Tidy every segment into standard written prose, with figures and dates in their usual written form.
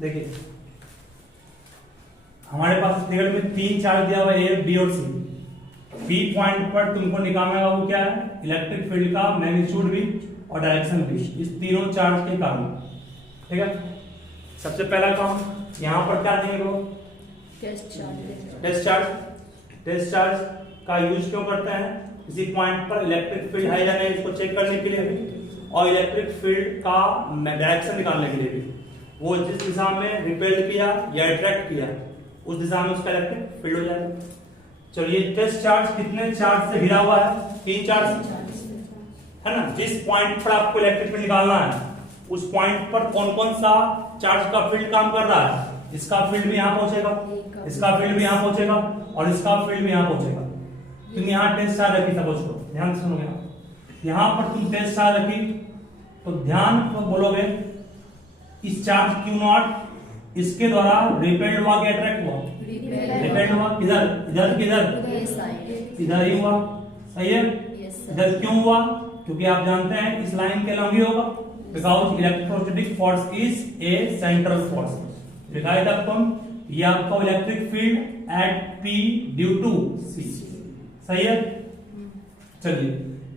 देखिए हमारे पास फिगर में 3 चार्ज दिया हुआ है, ए, बी और सी। बी पॉइंट पर तुमको निकालना होगा वो क्या है, इलेक्ट्रिक फील्ड का मैग्नीट्यूड भी और डायरेक्शन भी, इस तीनों चार्ज के कारण। ठीक है, सबसे पहला काम यहाँ पर क्या देंगे लोग, टेस्ट चार्ज। टेस्ट चार्ज का यूज क्यों करते हैं, किसी पॉइंट पर इलेक्ट्रिक फील्ड है या नहीं इसको चेक करने के लिए भी, और इलेक्ट्रिक फील्ड का डायरेक्शन निकालने के लिए भी। वो जिस दिशा में रिपेल किया या अट्रैक्ट किया उस दिशा में उसका इलेक्ट्रिक फील्ड हो जाएगा। चलिए टेस्ट चार्ज कितने चार्ज से घिरा हुआ है, 3 चार्ज है ना। जिस पॉइंट पर आपको इलेक्ट्रिक फील्ड निकालना है उस पॉइंट पर कौन कौन सा चार्ज का फील्ड काम कर रहा है, इसका फील्ड भी यहाँ पहुंचेगा, इसका फील्ड भी यहाँ पहुंचेगा और इसका फील्ड भी यहाँ पहुंचेगा। तुम यहाँ टेस्ट चार्ज रखी, सपोज करो, ध्यान से सुनो, यहाँ पर तुम टेस्ट चार्ज रखी तो ध्यान तो बोलोगे इस चार्ज Q0 इसके द्वारा रिपेल्ड हुआ कि अट्रैक्ट हुआ, रिपेल्ड हुआ। किधर, इधर किधर, इधर ही हुआ, सही है। इधर क्यों हुआ, क्योंकि आप जानते हैं इस लाइन के लंबी होगा, because electrostatic force is a central force. दिखाई तक तुम ये आपका electric field at P due to C, सही है। चलिए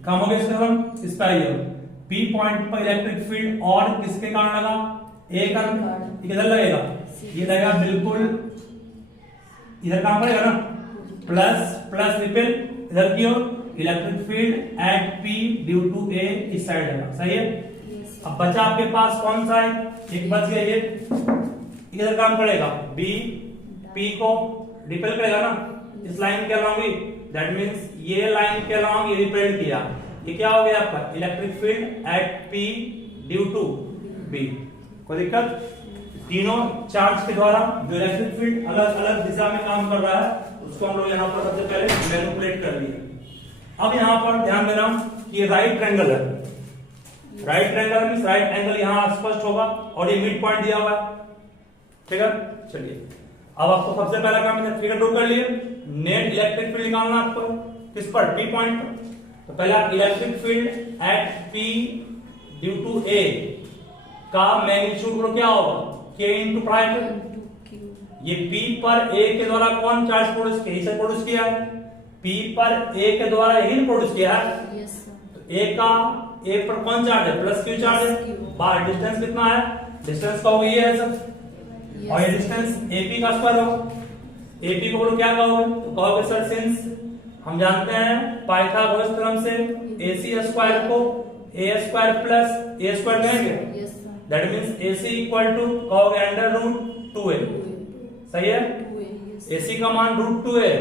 काम हो गया इसका, हम इस पर आइए। P पॉइंट पर इलेक्ट्रिक फील्ड और किसके कारण लगा, A का, किधर लगेगा, ये लगेगा बिल्कुल इधर काम करेगा ना, प्लस प्लस रिपेल इधर की ओर, electric field at P due to A इस साइड है, सही है। अब बचा आपके पास कौन सा है, एक बच गया, ये इधर काम करेगा, B P को रिपेल करेगा ना इस लाइन के अलॉन्ग ही, दैट मींस ये लाइन के अलॉन्ग ये रिपेल किया, ये क्या हो गया आपका electric field at P due to B। कोई दिक्कत, तीनों चार्ज के द्वारा जो इलेक्ट्रिक फील्ड अलग अलग दिशा में काम कर रहा है उसको हम लोग यहाँ पर सबसे पहले मैनिपुलेट कर लिए। अब यहाँ पर ध्यान देना कि ये राइट ट्रायंगल है, right triangle means right angle यहाँ स्पष्ट होगा और ये मिड पॉइंट दिया हुआ है, ठीक है। चलिए अब आपको सबसे पहला काम है फिगर ड्रॉ कर लिए, नेट इलेक्ट्रिक फील्ड निकालना आपको किस पर, P पॉइंट पर। तो पहले आप electric field at P due to A का मैग्नीट्यूड क्या होगा, K इंटू प्राइम। ये P पर A के द्वारा कौन चार्ज प्रोड्यूस किया, इसे प्रोड्यूस किया है, P पर A के द्वारा यही प्रोड्यूस किया है। तो A पर कौन चार्ज है, प्लस Q चार्ज है। बाहर डिस्टेंस कितना है, डिस्टेंस का ये है सब, और ये डिस्टेंस AP का स्क्वायर होगा। AP को बोलो क्या कहोगे, तो कहोगे सर सिंस हम जानते हैं पाइथागोरस थ्योरम से AC स्क्वायर को A square plus A square कहेंगे, that means AC equal to कहोगे अंडर रूट 2A, सही है। AC का मान रूट 2 है,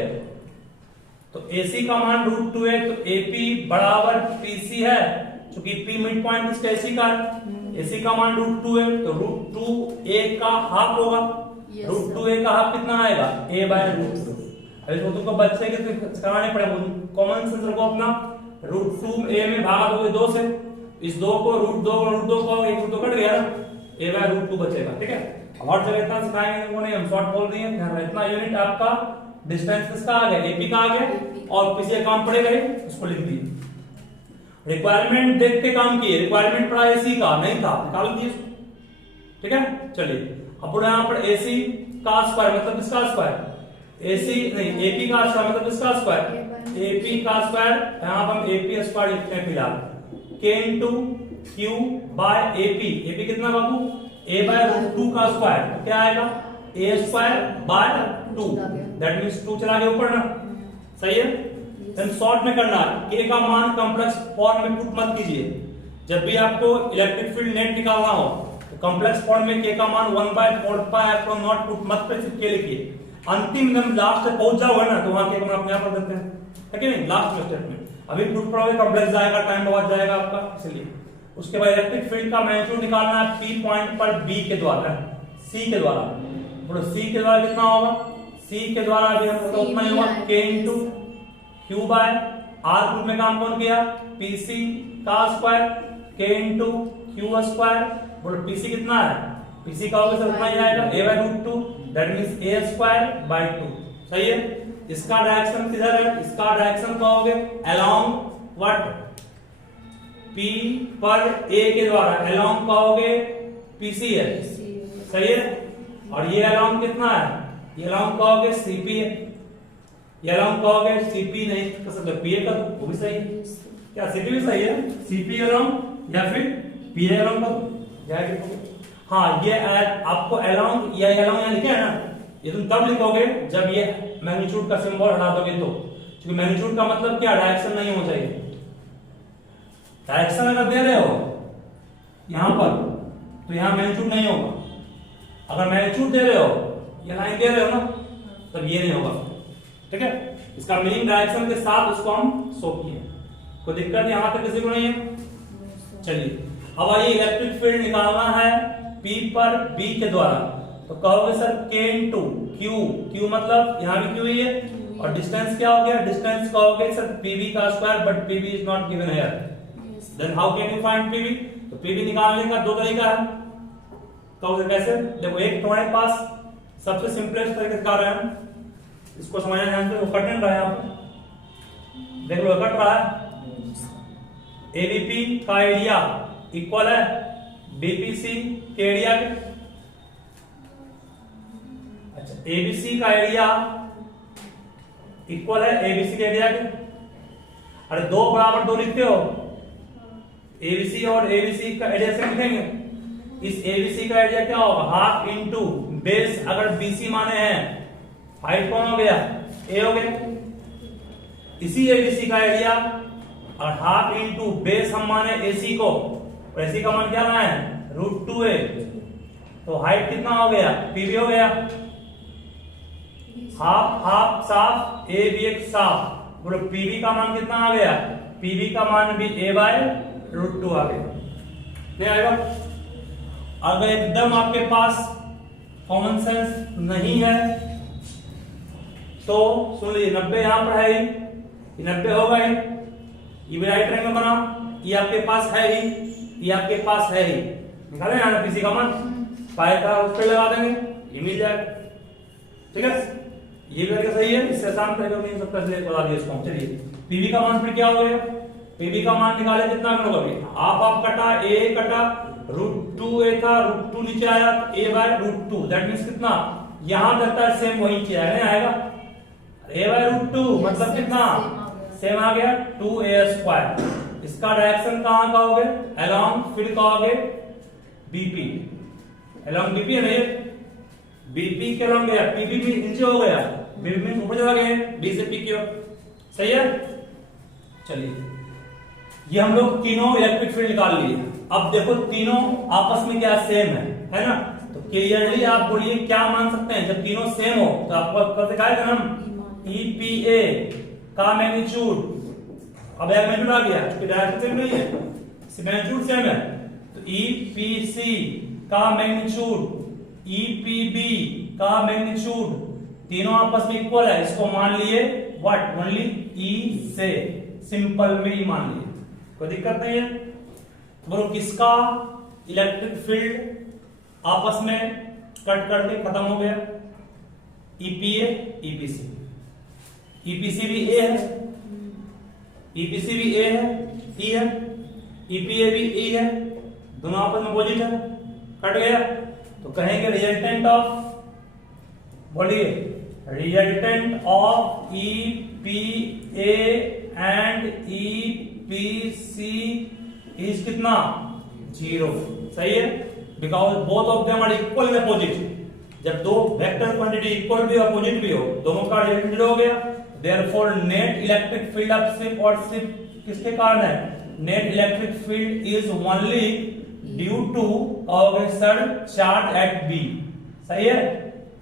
तो AC का मान रूट 2 है, तो AP बराबर PC है, क्योंकि P मिड पॉइंट इसका AC का है। AC का मान रूट 2 है, तो रूट 2A का हाफ होगा, रूट 2A का हाफ कितना आएगा, A बाय रूट 2। अब तुमको बच्चे के कराने पड़ेगा, कॉमन सेंस रखो अपना, रूट 2A में भागा दोगे 2 से, इस 2 को रूट 2 को एक रूट 2 कट गया ना, A बाय रूट 2 बचेगा, ठीक है। और जब इतना सिखाएंगे तुमको नहीं, हम शॉर्ट बोल रही है, ध्यान रखना। यूनिट आपका डिस्टेंस किसका आ गया, AP का आ गया, और किसी काम पड़ेगा ही उसको लिख दिए। रिक्वायरमेंट देख के काम किए, रिक्वायरमेंट पड़ा AC का नहीं था, निकाल दिए, ठीक है। चलिए अब यहाँ पर AC का स्क्वायर मतलब इसका स्क्वायर, AC नहीं AP का स्क्वायर मतलब इसका स्क्वायर, AP का स्क्वायर, यहाँ पर हम AP स्क्वायर लिखते हैं फिलहाल, K into Q by AP कितना बाबू, A बाय रूट 2 का स्क्वायर, तो क्या आएगा A square by 2, that means 2 चला गया ऊपर ना, सही है। देन शॉर्ट में करना है, K का मान कॉम्प्लेक्स फॉर्म में पुट मत कीजिए, जब भी आपको इलेक्ट्रिक फील्ड नेट निकालना हो तो कॉम्प्लेक्स फॉर्म में K का मान 1/4πε0 पुट मत पे सिर्फ K लिखिए, अंतिम जब लास्ट से पहुंच जाओगे ना तो वहां K का अपने आप रख देते हैं, है कि नहीं, लास्ट में स्टेप में। अभी पुट पढ़ोगे कॉम्प्लेक्स जाएगा, टाइम बहुत जाएगा आपका, इसलिए। उसके बाद इलेक्ट्रिक फील्ड का मैग्नीट्यूड निकालना है P पॉइंट पर B के द्वारा, C के द्वारा, बोलो C के द्वारा कितना होगा, C के द्वारा अभी हम उतना ही होगा K into Q by R root में काम कौन किया, PC का square, K into Q square, बोलो PC कितना है, PC का होगा सर उतना ही आएगा A by root 2, that means A square by 2, सही है। इसका डायरेक्शन किधर है, इसका डायरेक्शन कहोगे अलोंग व्हाट, P पर A के द्वारा, अलोंग कहोगे PC है, सही है। और ये अलाउंस कितना है, ये अलाउंस कहोगे सीपी है, ये अलाउंस कहोगे सीपी नहीं कर सकते, पीए का वो भी सही है, क्या सीपी भी सही है, सीपी अलाउंस या फिर पीए अलाउंस का। हाँ ये आपको अलाउंस या अलाउंस यहाँ लिखे है ना, ये तुम तब लिखोगे जब ये मैग्नीट्यूड का सिंबल हटा दोगे तो, क्योंकि मैग्नीट्यूड का मतलब क्या, डायरेक्शन नहीं होना चाहिए। डायरेक्शन अगर दे रहे हो यहां पर तो यहां मैग्नीट्यूड नहीं होगा, अगर मैग्नीट्यूड दे रहे हो ये लाइन दे रहे हो ना तब ये नहीं होगा, ठीक है। इसका मीनिंग डायरेक्शन के साथ उसको हम शो किए, कोई दिक्कत यहां तक किसी को नहीं है। चलिए अब आइए इलेक्ट्रिक फील्ड निकालना है P पर B के द्वारा, तो कहोगे सर K इंटू Q मतलब यहाँ भी Q ही है, और डिस्टेंस क्या हो गया, डिस्टेंस कहोगे सर PV का स्क्वायर, but PV is not given here, then how can you find PV। तो PV निकालने का दो तरीका है, कहोगे कैसे, देखो एक तुम्हारे पास सबसे सिंपलेस्ट तरीके से कर रहे हैं, इसको समझना ध्यान से, वो कट नहीं रहा है यहाँ पे, देख लो कट रहा है। एबीपी का एरिया इक्वल है बीपीसी के एरिया के, अच्छा एबीसी का एरिया इक्वल है एबीसी के एरिया के, अरे दो बराबर दो लिखते हो, एबीसी और एबीसी का एरिया से लिखेंगे, इस एबीसी का एरिया क्या होगा, हाफ इंटू बेस, अगर बीसी माने हैं हाइट कौन हो गया, ए हो गया, इसी एबीसी का एरिया और हाफ इंटू बेस हम माने एसी को, और एसी का मान क्या ना है √2a, तो हाइट कितना हो गया, पीवी हो गया, हाफ हाफ साफ, ए भी एक साफ, बोलो पीवी का मान कितना आ गया, पीवी का मान भी a/√2 आ गया, नहीं आएगा। अगर एकदम आपके पास कॉमन सेंस नहीं है तो सुन लीजिए, 90 यहां पर है ही, 90 होगा ही, ये भी राइट ट्रायंगल बना, ये आपके पास है ही, ये आपके पास है ही, निकाले ना पीसी का मान, पाए का उस पर लगा देंगे, ये मिल जाएगा, ठीक है। ये भी करके सही है, इससे आसान तरीका नहीं सकता, इसलिए बता दिया इसको। चलिए पीवी का मान फिर क्या हो गया, पीवी का मान निकाले कितना होगा, आप कटा, ए कटा, √2a था, √2 नीचे आया, a/√2, दैट मींस कितना, यहां रहता है सेम वही चीज आएगा, a/√2 मतलब कितना सेम आ गया 2a²। इसका डायरेक्शन कहां का होगे, अलोंग, फिर कहोगे बीपी, अलोंग बीपी है नहीं, बीपी के अलोंग गया, पीबी भी नीचे हो गया, बीपी में ऊपर चला गया, बी से पी की ओर, सही है। चलिए ये हम लोग तीनों इलेक्ट्रिक फील्ड निकाल लिए, अब देखो तीनों आपस में क्या सेम है ना, तो क्लियरली आप बोलिए क्या मान सकते हैं, जब तीनों सेम हो तो आपको कैसे कहेगा हम, ईपीए का मैग्नीट्यूड, अब एक मैग्नीट्यूड आ गया क्योंकि डायरेक्शन सेम नहीं है, मैग्नीट्यूड सेम है, तो ईपीसी का मैग्नीट्यूड, ईपीबी का मैग्नीट्यूड, तीनों आपस में इक्वल है, इसको मान लिए व्हाट, ओनली ई से, सिंपल में ही मान लिए, कोई दिक्कत नहीं है। बोलो किसका इलेक्ट्रिक फील्ड आपस में कट करके खत्म हो गया, ईपीए ईपीसी, ईपीसी भी ए है, ईपीसी भी ए है, ई है, ईपीए भी ई है, दोनों आपस में अपोजिट है, कट गया, तो कहेंगे रिजल्टेंट ऑफ, बोलिए resultant of EPA and EPC is कितना, 0, सही है, because both of them are equal in opposite, जब दो वेक्टर क्वांटिटी इक्वल भी अपोजिट भी हो, दोनों का रिजल्टेंट हो गया, therefore net electric field of ship, और शिप किसके कारण है, net electric field is only due to, कहोगे सर चार्ज एट बी, सही है,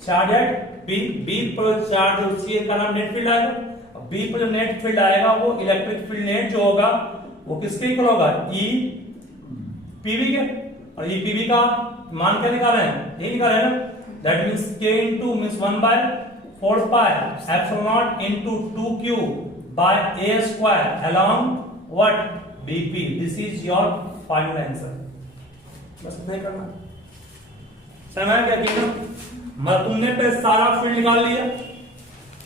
चार्ज एट बी, बी पर चार्ज सी का नाम नेट फील्ड आएगा, बी पर जो नेट फील्ड आएगा वो इलेक्ट्रिक फील्ड नेट जो होगा वो किसके इक्वल होगा, ई पीवी के, और ई पीवी का मान क्या निकाले हैं, ये निकाले हैं ना, that means k into means 1/4 pi epsilon naught into 2q by a² along what, BP, this is your final answer, बस इतना ही करना, समझ गया कि मतलब तुमने पे सारा फील्ड निकाल लिया,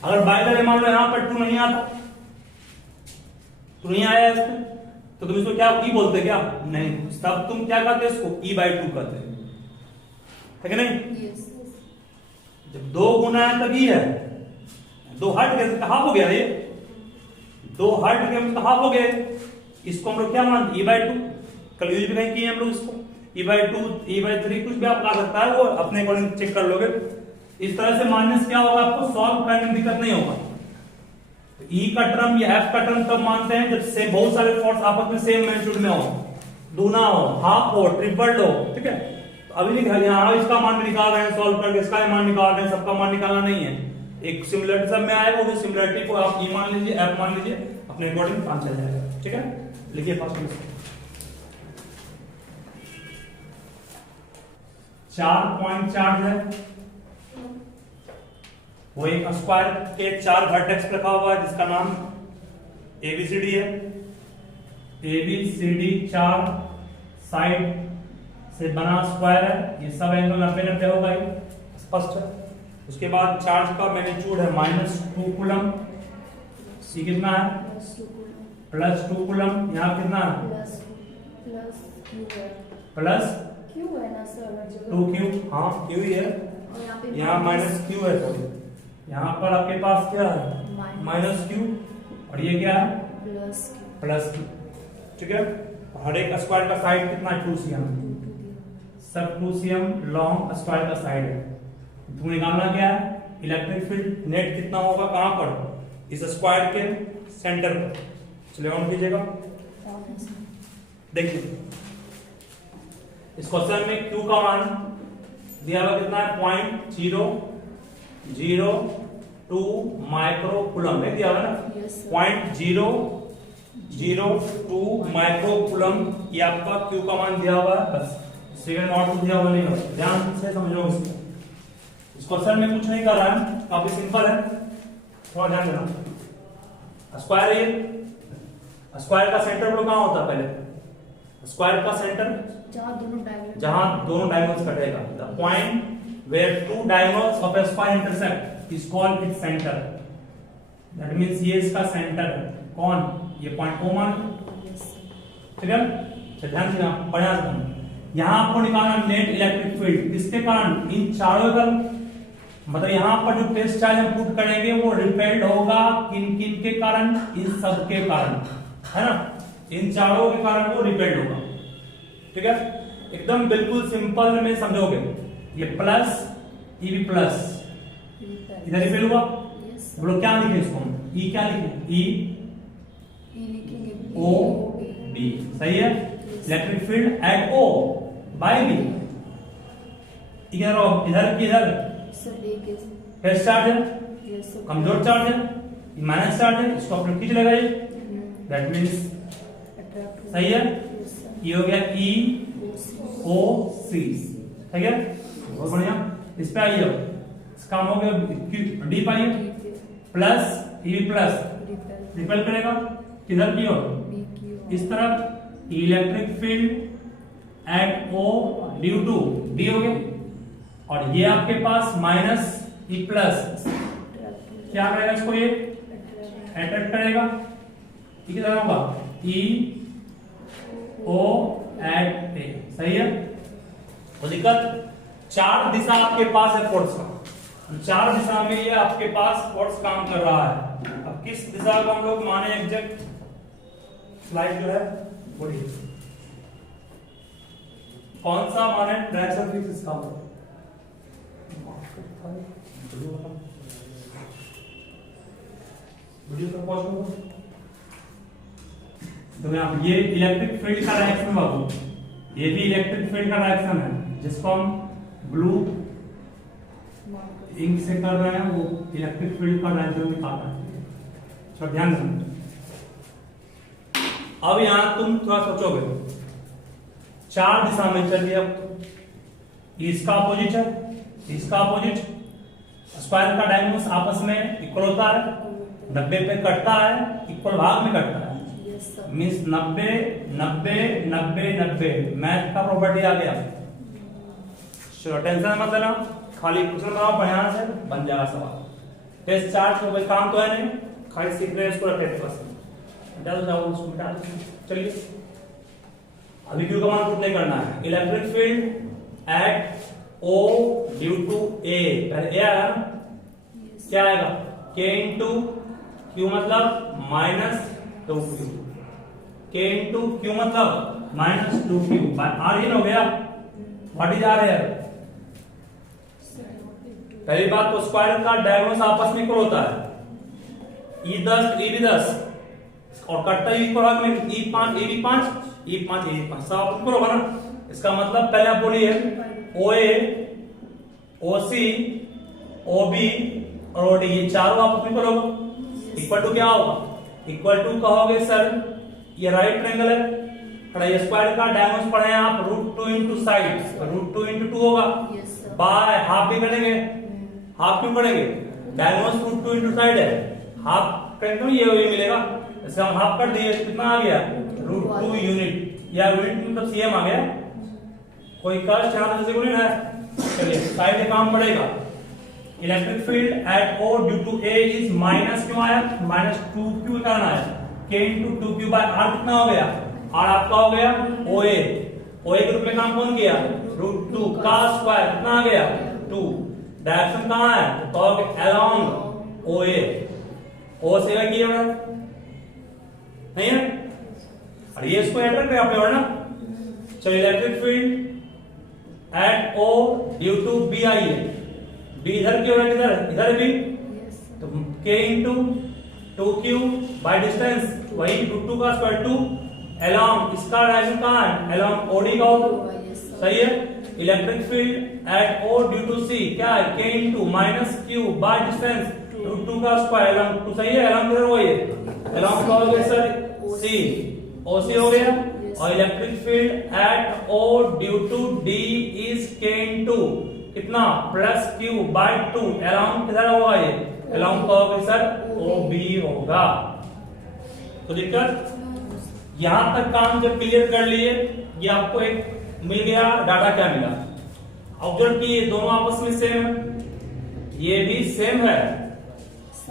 अगर बाय द वे मान लो यहां पर 2 नहीं आता, 2 नहीं आया इसमें, तो तुम इसको क्या ई बोलते क्या, नहीं, तब तुम क्या कहते इसको e/2 कहते, है कि नहीं, जब 2 गुना है तभी है, 2 हट गए तो हाफ हो गया, ये 2 हट गए तो हाफ हो गए। इसको हम लोग क्या मानते हैं, e/2। कल यूज भी कहीं किए हम लोग इसको, e/2 e/3 कुछ भी आप ला सकता है, वो अपने अकॉर्डिंग चेक कर लोगे। इस तरह से मानने से क्या होगा, आपको सॉल्व करने में दिक्कत नहीं होगा। E का टर्म या F का टर्म तब मानते हैं जब से बहुत सारे फोर्स आपस में सेम मैग्नीट्यूड में हो, दूना हो, हाफ हो, ट्रिपल हो, ठीक है। तो अभी नहीं, यहाँ इसका मान भी निकाल रहे हैं सॉल्व करके, इसका मान निकाल रहे हैं, सबका मान निकालना नहीं है। एक सिमिलरिटी सब में आएगा, वो सिमिलरिटी को आप E मान लीजिए, F मान लीजिए, अपने अकॉर्डिंग काम चल जाएगा, ठीक है। लिखिए फर्स्ट 4 पॉइंट चार्ज है, वो एक स्क्वायर के 4 वर्टेक्स रखा हुआ है जिसका नाम ABCD है। ABCD 4 साइड से बना स्क्वायर है, ये सब एंगल 90-90 होगा, ये स्पष्ट है। उसके बाद चार्ज का मैग्नीट्यूड है -2 कूलम, सी कितना है +2 कूलम, यहाँ कितना है प्लस q, हाँ q ही है, यहाँ -q है, सॉरी यहाँ पर आपके पास क्या है -q, और ये क्या है +q, ठीक है। हर एक स्क्वायर का साइड कितना है 2 cm, सब 2 cm लॉन्ग स्क्वायर का साइड है। तुम्हें निकालना क्या है, इलेक्ट्रिक फील्ड नेट कितना होगा, कहां पर, इस स्क्वायर के सेंटर पर। चलिए ऑन कीजिएगा, देखिए इस क्वेश्चन में Q का मान दिया हुआ कितना है 0.002 माइक्रो कूलम है, दिया हुआ ना 0.002 माइक्रो कूलम, ये आपका Q का मान दिया हुआ है, बस सेकंड नॉट दिया हुआ नहीं हो, ध्यान से समझो इसको। इस क्वेश्चन में कुछ नहीं कर रहा है, काफी सिंपल है, थोड़ा ध्यान देना। स्क्वायर, ये स्क्वायर का सेंटर कहां होता है, पहले स्क्वायर का सेंटर जहां दोनों डायगोनल्स कटेगा, the point where 2 diagonals of a square intersect is called its center, that means ये इसका सेंटर है, कौन, ये पॉइंट O मान, ठीक है। ध्यान देना, बढ़िया से यहां आपको निकालना नेट इलेक्ट्रिक फील्ड, किसके कारण, इन चारों का, मतलब यहाँ पर जो टेस्ट चार्ज हम पुट करेंगे वो रिपेल्ड होगा किन किन के कारण, इन सब के कारण, है ना, इन चारों के कारण वो रिपेल्ड होगा, ठीक है। एकदम बिल्कुल सिंपल में समझोगे, ये प्लस ये भी प्लस, इधर रिपेल हुआ, बोलो क्या लिखे इसको, ई क्या लिखे, ओ बी, सही है। Electric field at O by B, इधर किधर टेस्ट चार्ज है, कमजोर चार्ज है, माइनस चार्ज है, इसको आप खींच लगाइए, दैट मींस सही है। ये हो गया ई ओ सी, ठीक है, बहुत बढ़िया। इस पे आइए, इसका काम हो गया डी पाइए, प्लस ई प्लस रिपेल करेगा किधर की ओर, इस तरफ, electric field at O due to D हो गया, और ये आपके पास माइनस ई प्लस क्या करेगा, इसको ये अट्रैक्ट करेगा, किधर होगा, ई ओ एट ए, सही है। तो दिक्कत 4 दिशा आपके पास है फोर्स का, 4 दिशा में ये आपके पास फोर्स काम कर रहा है। अब किस दिशा को हम लोग माने एग्जैक्ट, स्लाइड जो है बोलिए कौन सा माने डायरेक्शन फिक्स इसका, वीडियो को पॉज करो। तो ये इलेक्ट्रिक फील्ड का डायरेक्शन बाबू, ये भी इलेक्ट्रिक फील्ड का डायरेक्शन है, जिसको हम ब्लू इंक से कर रहे हैं, वो इलेक्ट्रिक फील्ड का डायरेक्शन दिखाता है, तो ध्यान देना। अब यहां तुम थोड़ा सोचोगे, 4 दिशा में चलिए, अब इसका अपोजिट है, इसका अपोजिट, स्क्वायर का डायगोनल्स आपस में इक्वल होता है, 90 पे कटता है, इक्वल भाग में कटता है, मींस 90 90 90 90, मैथ का प्रॉपर्टी आ गया। चलो टेंशन मत लेना, खाली क्वेश्चन बनाओ बढ़िया से, बन जाएगा सवाल। टेस्ट चार्ट को कोई काम तो है नहीं, खाली सीख रहे हैं, इसको रखे बस, डाल जाओ उसको, डाल। चलिए अभी क्यू का मान पुट नहीं करना है, electric field at O due to A, पहले A आएगा ना, क्या आएगा K इंटू Q मतलब -2Q, K इंटू Q मतलब -2Q R इन हो गया। व्हाट इज आर है? पहली बात तो स्क्वायर का डायगोनल आपस में इक्वल होता है, E10 E भी 10 और कट्टा ई को में E5 E भी 5 E5 E 5 सब आपस में होगा ना। इसका मतलब पहले आप बोलिए OA OC OB और OD ये चारों आपस में इक्वल होगा। इक्वल टू क्या होगा? इक्वल टू कहोगे सर ये राइट ट्रायंगल है, थोड़ा ये स्क्वायर का डायगोनल पढ़े हैं आप, √2 इंटू साइड, √2 इंटू 2 होगा, बाय हाफ भी करेंगे। हाफ क्यों करेंगे? डायगोनल √2 इंटू साइड है, हाफ करेंगे तो ये मिलेगा, इसका हम हाफ कर दिए, कितना आ गया √2 यूनिट, या यूनिट मतलब सीएम आ गया। कोई कष्ट यहाँ से बोले ना, चलिए साइड में काम पड़ेगा। Electric field at O due to A is minus, क्यों आया? -2Q का आया, K into 2Q bye R कितना हो गया? R आपका हो गया OA, OA के रूप में काम कौन किया? √2 का स्क्वायर कितना आ गया 2, डायरेक्शन कहाँ है? तो अलोंग OA, O से किया बड़ा नहीं है, और ये इसको एंटर कर आपने बड़ा ना। चलिए electric field at O due to B आई है, B इधर की और इधर भी, तो K into 2Q by distance वही √2 का स्क्वायर 2 अलोंग, इसका डायरेक्शन कहाँ है? अलोंग OD का होगा, सही है। Electric field at O due to C क्या है? K into -Q by distance √2 का स्क्वायर अलोंग 2, सही है। अलोंग किधर हुआ ये? अलोंग का हो गया सर C, OC हो गया। और electric field at O due to D is K into कितना +Q बाय 2 अलोंग किधर होगा ये? अलोंग का होगा सर OB होगा। तो दिक्कत यहां तक काम जब क्लियर कर लिए, ये आपको एक मिल गया डाटा, क्या मिला? ऑब्जर्व की ये दोनों आपस में सेम है, ये भी सेम है,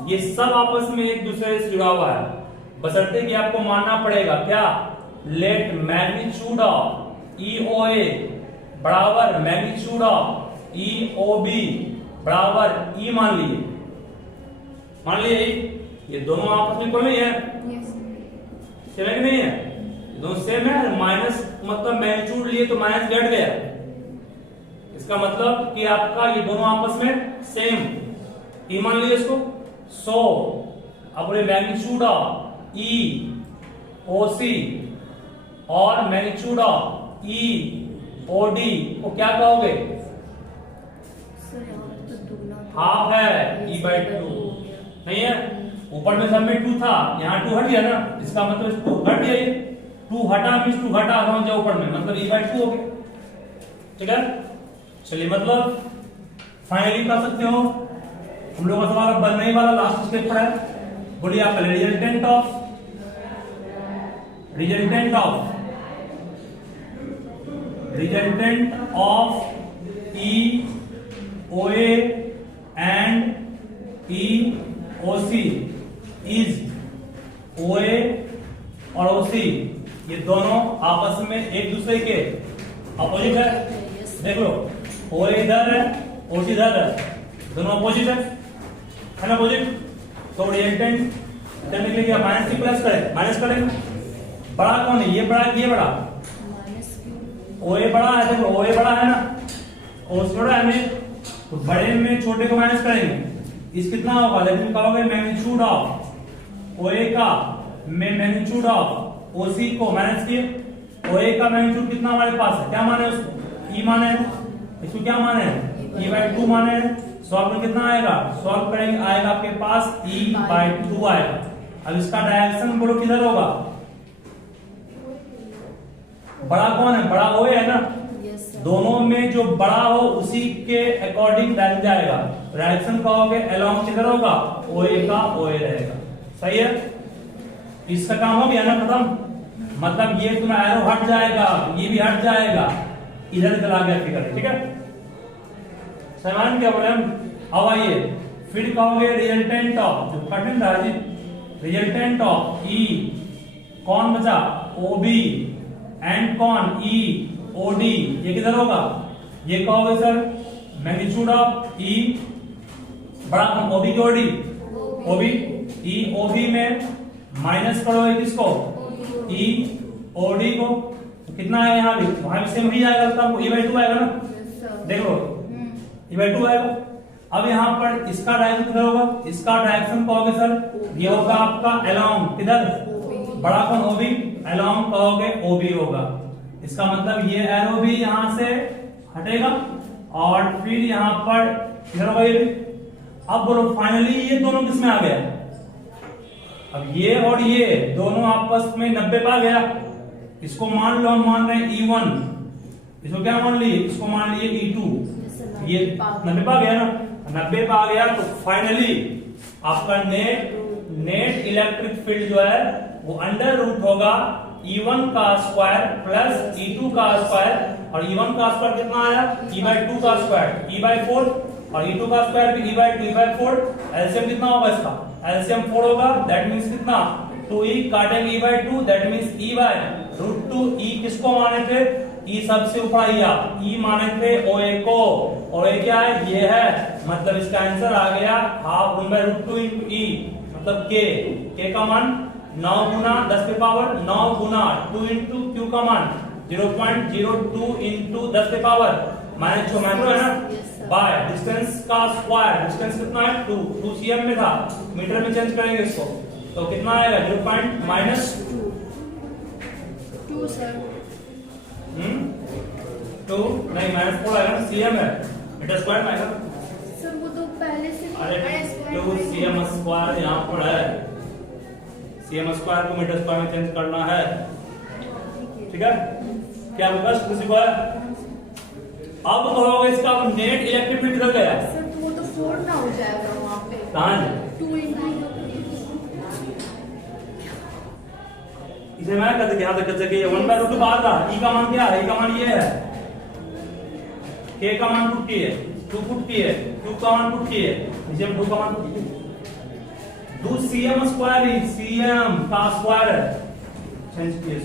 ये सब आपस में एक दूसरे से जुड़ा हुआ है, बशर्ते कि आपको मानना पड़ेगा क्या? लेट मैग्नीट्यूड ऑफ EOA बराबर मैग्नीट्यूड ऑफ EOB बराबर E मान लिए ये दोनों आपस में इक्वल नहीं है, सेम है कि नहीं है? दोनों सेम है, माइनस मतलब मैग्नीट्यूड लिए तो माइनस घट गया, इसका मतलब कि आपका ये दोनों आपस में सेम, E मान लिए इसको। सो अब बोले मैग्नीट्यूड ऑफ EOC और मैग्नीट्यूड ऑफ EOD को क्या कहोगे? हाफ है, E/2 नहीं है, ऊपर में सब में 2 था, यहाँ 2 हट गया ना, इसका मतलब 2 हट गया, 2 हटा मींस 2 हटा समझ जाओ ऊपर में, मतलब E/2 हो गया, ठीक है। चलिए मतलब फाइनली कर सकते हो, हम लोगों का सवाल बनने ही वाला, लास्ट स्टेप पर है। बोलिए आपका resultant of EOA and EOC is OA और OC ये दोनों आपस में एक दूसरे के अपोजिट है। देख लो OA इधर है, OC इधर है, दोनों अपोजिट है ना, अपोजिट। तो रिजल्टेंट करने के लिए माइनस की प्लस करें, माइनस करेंगे। बड़ा कौन है? ये बड़ा, ये बड़ा OA बड़ा है, देखो OA बड़ा है ना, OC बड़ा है नहीं, तो बड़े में छोटे को माइनस करेंगे, इस कितना होगा? लेकिन कहोगे मैग्नीट्यूड ऑफ OA का मैग्नीट्यूड ऑफ OC को माइनस किए, OA का मैग्नीट्यूड कितना हमारे पास है? क्या माने उसको? E माने, इसको क्या माने? E/2 माने। सॉल्व में कितना आएगा? सॉल्व करेंगे आएगा आपके पास E/2 आएगा। अब इसका डायरेक्शन बोलो किधर होगा? बड़ा कौन है? बड़ा OA है ना, दोनों में जो बड़ा हो उसी के अकॉर्डिंग डायरेक्शन जाएगा, डायरेक्शन कहोगे अलोंग किधर होगा? OA का OA रहेगा, सही है। इसका काम हो गया ना खत्म, मतलब ये तुम्हारा एरो हट जाएगा, ये भी हट जाएगा, इधर चला गया फिगर, ठीक है। समान क्या बोले हम? अब आइए फिर कहोगे रिजल्टेंट ऑफ, जो कठिन था जी, रिजल्टेंट ऑफ E कौन बचा? OB एंड कौन? EOD, ये किधर होगा? ये कहोगे सर मैग्नीट्यूड ऑफ ई बड़ा कम ओबी की ओडी ओबी ई ओबी में माइनस करोगे किसको ई ओडी को, तो कितना है यहाँ भी वहां भी सेम ही जाएगा, तब E/2 आएगा ना, देख लो E/2 आएगा। अब यहाँ पर इसका डायरेक्शन किधर होगा, इसका डायरेक्शन कहोगे सर ये होगा आपका अलोंग, किधर बड़ा कौन ओबी, अलोंग कहोगे ओबी होगा। इसका मतलब ये एरो भी यहां से हटेगा और फिर यहाँ पर इधर होगा ये भी। अब बोलो फाइनली ये दोनों किसमें आ गया, अब ये और ये दोनों आपस में 90 पे आ गया। इसको मान लो हम मान रहे हैं E1, इसको क्या मान लिए, इसको मान लिए E2, ये 90 पे आ गया ना, 90 पे आ गया तो फाइनली आपका नेट इलेक्ट्रिक फील्ड जो है वो अंडर रूट होगा E1 का स्क्वायर प्लस E2 का स्क्वायर, और E1 का स्क्वायर कितना आया E/2 का स्क्वायर E/4, और E2 का स्क्वायर भी E/2 E/4, एलसीएम कितना होगा इसका, एलसीएम 4 होगा, दैट मींस कितना 2E काटेंगे E/2, that means E/√2। E किसको माने थे, E सबसे ऊपर आई आप E माने थे OA को, और ये क्या है ये है, मतलब इसका आंसर आ गया हाफ 1/√2 इंटू E, मतलब K का मान 9 गुना 10 पे पावर 9 गुना 2 इंटू Q का मान 0.02 इंटू 10 पे पावर माइनस जो माइक्रो है ना, बाय डिस्टेंस का स्क्वायर, डिस्टेंस कितना है 2 cm में था, मीटर में चेंज करेंगे इसको तो कितना आएगा 0.-2 सर 2 नहीं -4 आएगा, cm है मीटर स्क्वायर में आएगा सर, वो तो पहले से अरे 2 cm स्क्वायर यहाँ पर है, cm स्क्वायर को मीटर स्क्वायर में चेंज करना है, ठीक है। क्या होगा किसी को है? अब कहोगे इसका नेट इलेक्ट्रिक फील्ड किधर गया सर, तो वो तो 4 ना हो जाएगा वहाँ पे, कहाँ 2 इंटू इसे मैं कहते ध्यान रख सके 1/√2 बाहर था, E का मान क्या है, E का मान ये है, K का मान 2K है, 2 फुट की है, Q का मान 2K है, इसे 2 का मान 2K 2 cm स्क्वायर ही cm का स्क्वायर है, चेंज किए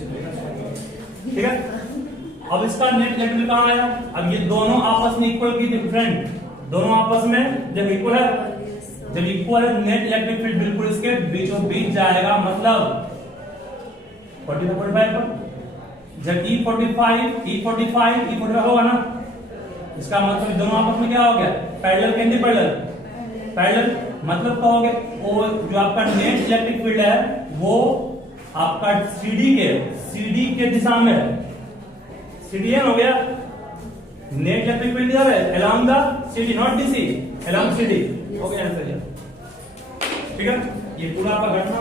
ठीक है। अब इसका नेट इलेक्ट्रिक कहाँ आया, अब ये दोनों आपस में इक्वल की डिफरेंट, दोनों आपस में जब इक्वल है, जब इक्वल है नेट इलेक्ट्रिक फील्ड बिल्कुल इसके बीचों बीच जाएगा, मतलब 45 पर जब E45 होगा ना, इसका मतलब दोनों आपस में क्या हो गया पैरेलल के एंटी पैरेलल, मतलब कहोगे वो जो आपका नेट इलेक्ट्रिक फील्ड है वो आपका CD के दिशा में है, CDN हो गया, नेट इलेक्ट्रिक फील्ड इधर है along the CD not DC, along CD हो गया आंसर, ठीक है। ये पूरा आपका घटना